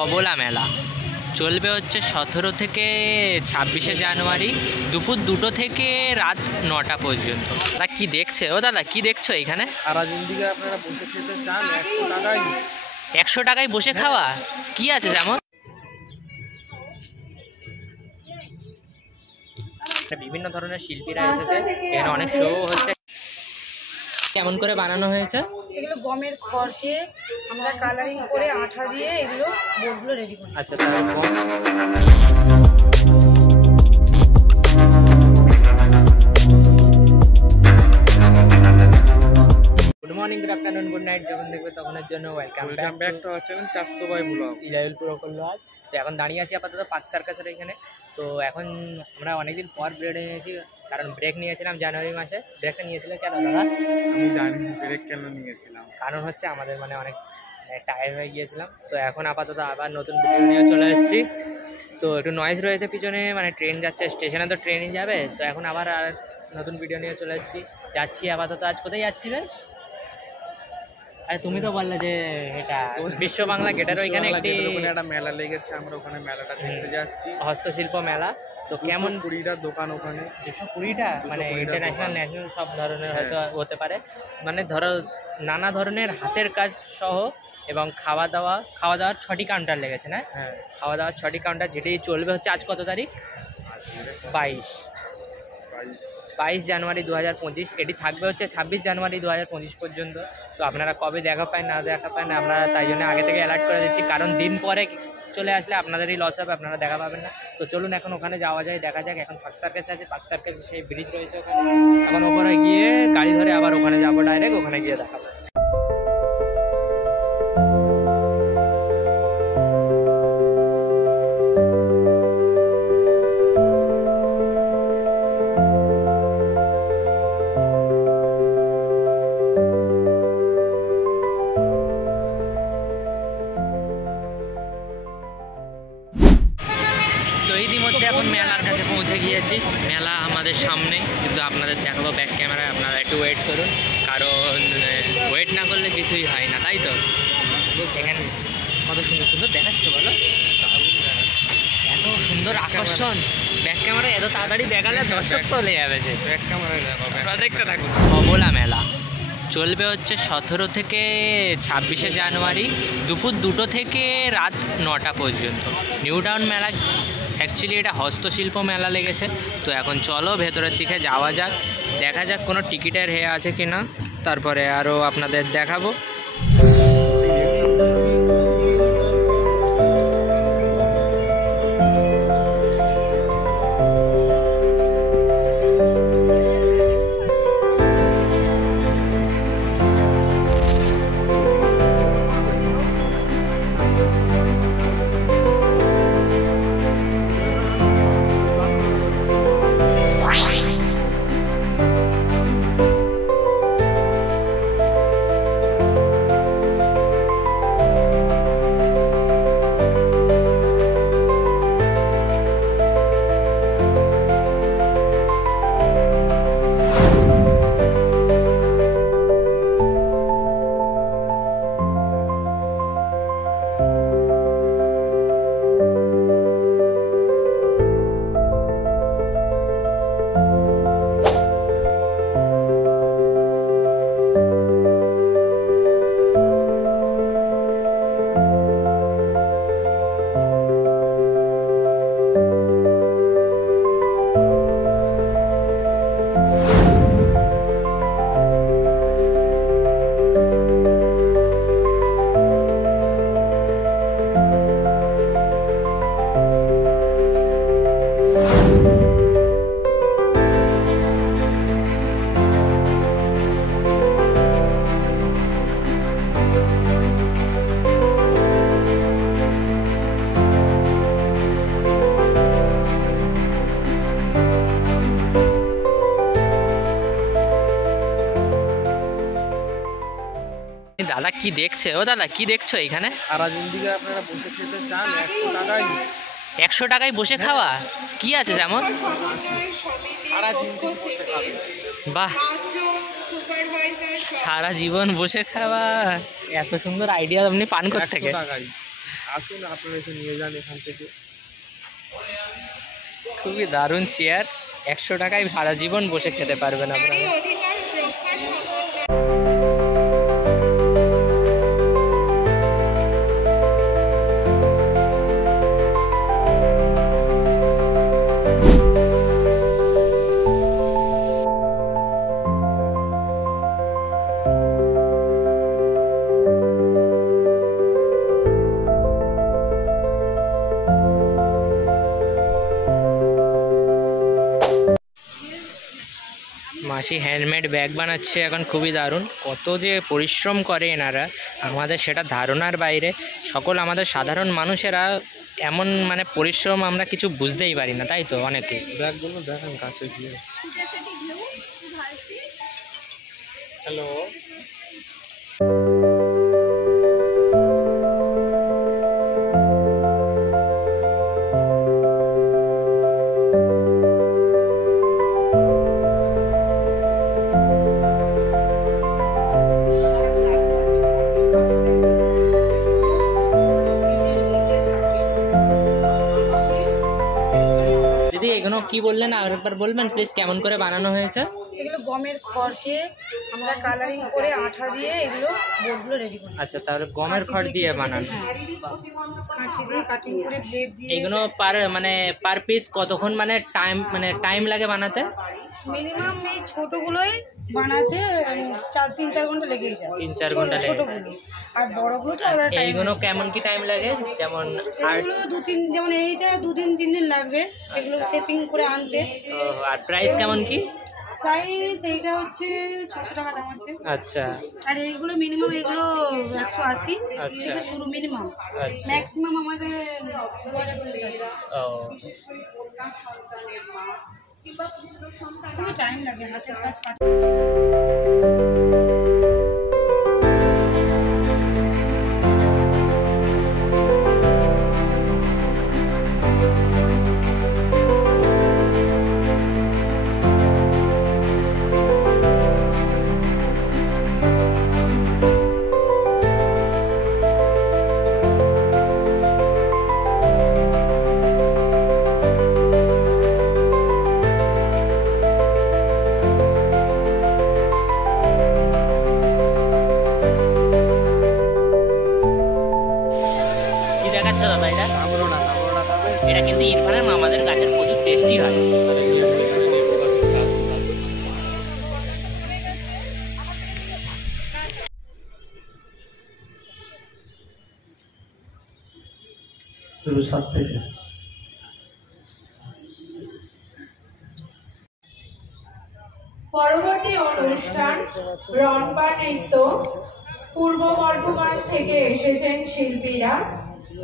অবলা মেলা চলবে হচ্ছে 17 থেকে 26শে জানুয়ারি দুপুর 2টো থেকে রাত 9টা পর্যন্ত। দাদা কি দেখছে? ও দাদা কি দেখছো এখানে? সারাদিনদিকে আপনারা বসে খেতে চান 100 টাকায়। 100 টাকায় বসে খাওয়া কি আছে যেমন? বিভিন্ন ধরনের শিল্পীরা এসেছে, এখানে অনেক শো হচ্ছে। কেমন করে বানানো হয়েছে? এগুলো গমের খড়কে আমরা কালারিং করে আঠা দিয়ে এগুলো বোর্ডগুলো রেডি করি। আচ্ছা, তাহলে good morning, good afternoon, good night, যখন দেখবে তখনের জন্য welcome back to our channel 400 by blog. ইলেভেল পুরো করলো আজ। তো এখন দাঁড়িয়ে আছি আপাতত পার্ক সার্কাসের এখানে। তো এখন আমরা অনেকদিন পর ব্রেক নিয়েছি, কারণ ব্রেক নিয়েছিলাম জানুয়ারি মাসে। ব্রেকটা নিয়েছিল কেন দাদা? আমি জানি ব্রেক কেন নিয়েছিলাম, কারণ হচ্ছে আমাদের অনেক টায়ার্ড হয়ে গিয়েছিলাম। তো এখন আপাতত আবার নতুন ভিডিও নিয়ে চলে এসেছি। তো একটু নয়েজ রয়েছে পিছনে, ট্রেন যাচ্ছে, স্টেশনে তো ট্রেনই যাবে। তো এখন আবার নতুন ভিডিও নিয়ে চলে এসেছি, যাচ্ছি আপাতত। আজ কোথায় যাচ্ছি বেশ? আরে তুমি তো বললে যে এটা বিশ্ব বাংলা গেটের ওইখানে একটা মেলা লেগেছে, আমরা ওখানে মেলাটা দেখতে যাচ্ছি, হস্তশিল্প মেলা। তো কেমন 220টা দোকান ওখানে, 220টা ইন্টারন্যাশনাল ন্যাশনাল সব ধরনের হয়তো হতে পারে। ধরো নানা ধরনের হাতের কাজ সহ, এবং খাওয়া দাওয়ার 6টি কাউন্টার লেগেছে না? হ্যাঁ, খাওয়া দাওয়ার 6টি কাউন্টার, যেটি চলবে হচ্ছে আজ কত তারিখ? 22 জানুয়ারি 2025। এটি থাকবে হচ্ছে 26 জানুয়ারি 2025 পর্যন্ত। তো আপনারা কবে দেখা পায় না দেখা পায় না, আমরা তাই জন্য আগে থেকে অ্যালার্ট করে দিচ্ছি, কারণ দিন পরে চলে আসলে আপনাদেরই লস হবে, আপনারা দেখা পাবেন না। তো চলুন এখন ওখানে যাওয়া যায়, দেখা যাক। এখন পার্ক সার্কাস আছে, পার্ক সার্কাসে সেই ব্রিজ রয়েছে ওখানে। এখন ওপরে গিয়ে গাড়ি ধরে আবার ওখানে যাবো, ডাইরেক্ট ওখানে গিয়ে দেখাবো। তো ইতিমধ্যে এখন মেলার কাছে পৌঁছে গিয়েছি। মেলা আমাদের সামনে, কিন্তু আপনাদের দেখাবো ব্যাক ক্যামেরায়। আপনারা একটু ওয়েট করুন, কারণ ওয়েট না করলে কিছুই হয় না, তাই তো? এখানে কত সুন্দর সুন্দর দেখাচ্ছে বলো, এত সুন্দর আকর্ষণ। ব্যাক ক্যামেরায় এত তাড়াতাড়ি দেখালে দর্শক চলে যাবে। যে ব্যাক ক্যামেরায় দেখো, দেখতে থাকুন। অবলা মেলা চলবে হচ্ছে 17 থেকে 26শে জানুয়ারি দুপুর 2টো থেকে রাত 9টা পর্যন্ত। নিউ টাউন মেলা অ্যাকচুয়ালি এটা হস্তশিল্প মেলা লেগেছে। তো এখন চলো ভেতরের দিকে যাওয়া যাক, দেখা যাক কোনো টিকিটের হে আছে কি না, তারপরে আরও আপনাদের দেখাবো। দাদা কি দেখছে? ও দাদা কি দেখছো এখানে? সারাদিনদিকে আপনারা বসে খেতে চান 100 টাকায়। 100 টাকায় বসে খাওয়া কি আছে যেমন? সারাদিন বসে খাবেন। বাহ, সারা জীবন বসে খাওয়া, এত সুন্দর আইডিয়া আপনি পান কোথা থেকে? আসুন আপনারা এসে নিয়ে যান এখান থেকে। খুবই দারুণ চেয়ার, 100 টাকায় সারা জীবন বসে খেতে পারবেন আপনারা। মাসি হ্যান্ডমেড ব্যাগ বানাচ্ছে এখন, খুবই দারুণ। কত যে পরিশ্রম করে এনারা আমাদের সেটা ধারণার বাইরে। সকল আমাদের সাধারণ মানুষেরা এমন মানে পরিশ্রম আমরা কিছু বুঝতেই পারি না, তাই তো? অনেকে ব্যাগগুলো দেখান কাছে গিয়ে। হ্যালো, দিদি এগুলো কি বললেন আর একবার বলবেন প্লিজ, কেমন করে বানানো হয়েছে? এগুলো গমের খড়কে আমরা কালারিং করে আঠা দিয়ে এগুলো বোর্ডগুলো রেডি করি। আচ্ছা, তাহলে গমের খড় দিয়ে বানানো। কাঁচি দিয়ে কাটিং করে ব্লেড দিয়ে। এগুলো পার পিস কতক্ষণ টাইম লাগে বানাতে? মিনিমাম এই ছোটগুলোই বানাতে 3-4 ঘন্টা লেগেই যায়। 3-4 ঘন্টা লেগে যায়। ছোটগুলো আর বড়গুলো তো আলাদা টাইম। এইগুলো কেমন কি টাইম লাগে? যেমন এগুলো 2-3, যেমন এইটা 2-3 দিন লাগবে এগুলো শেপিং করে আনতে। আর প্রাইস কেমন কি? প্রাইস এইটা হচ্ছে 600 টাকা দাম আছে। আচ্ছা আর এইগুলো মিনিমাম এগুলো 180। আচ্ছা। এটা শুরু মিনিমাম, আচ্ছা। ম্যাক্সিমাম আমাদের 2000 টাকা আছে। ও, খুবই টাইম লাগে হাতের কাজ কাটতে। কি দেখাচ্ছ দাদা এটা? নামলো না খাবে। এটা কিন্তু ইরফানের মামাদের গাছের প্রচুর টেস্টি হয়। পরবর্তী অনুষ্ঠান রনপা নৃত্য। পূর্ব বর্ধমান থেকে এসেছেন শিল্পীরা।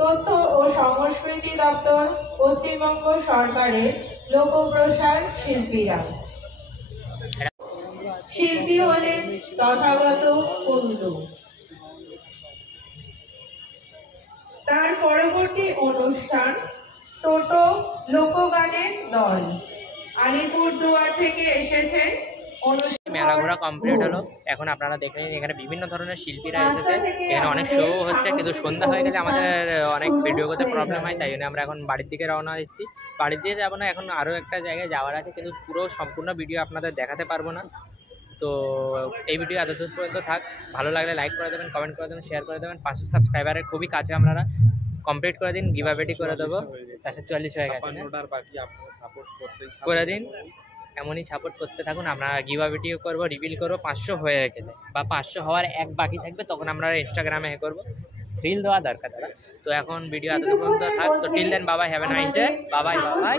তথ্য ও সংস্কৃতি দপ্তর, পশ্চিমবঙ্গ সরকারের লোকপ্রসার শিল্পীরা। শিল্পী হলেন তথাগত কুণ্ডু। তার পরবর্তী অনুষ্ঠান টোটো লোকগানের দল। আলিপুরদুয়ার থেকে এসেছেন। মেলা ঘোরা কমপ্লিট হলো। এখন আপনারা দেখে নিন এখানে বিভিন্ন ধরনের শিল্পীরা এসেছে। এখানে অনেক শো হচ্ছে, কিন্তু সন্ধ্যা হয়ে গেলে আমাদের অনেক ভিডিও করতে প্রবলেম হয়, তাই জন্য আমরা এখন বাড়ির দিকে রওনা দিচ্ছি। বাড়ির দিকে যাবো না, এখন আরও একটা জায়গায় যাওয়ার আছে, কিন্তু পুরো সম্পূর্ণ ভিডিও আপনাদের দেখাতে পারবো না। তো এই ভিডিও এতদূর পর্যন্ত থাক। ভালো লাগলে লাইক করে দেবেন, কমেন্ট করে দেবেন, শেয়ার করে দেবেন। 500 সাবস্ক্রাইবারের খুবই কাছে আপনারা। কমপ্লিট করে দিন, গিভাওয়েটি করে দেবো। 440 হয়ে গেছে না? বাকি আপনারা সাপোর্ট করতেই করে দিন, এমনই সাপোর্ট করতে থাকুন। আমরা গিভাওয়েটিও করবো, রিভিল করবো 500 হয়ে গেলে, বা 500 হওয়ার এক বাকি থাকবে, তখন আমরা ইনস্টাগ্রামে করবো। থ্রিল দেওয়া দরকার দাদা। তো এখন ভিডিও এতদূর পর্যন্ত থাক। তো টিল দেন, বাবাই, হ্যাভ এ নাইস ডে। বাবাই বাবাই।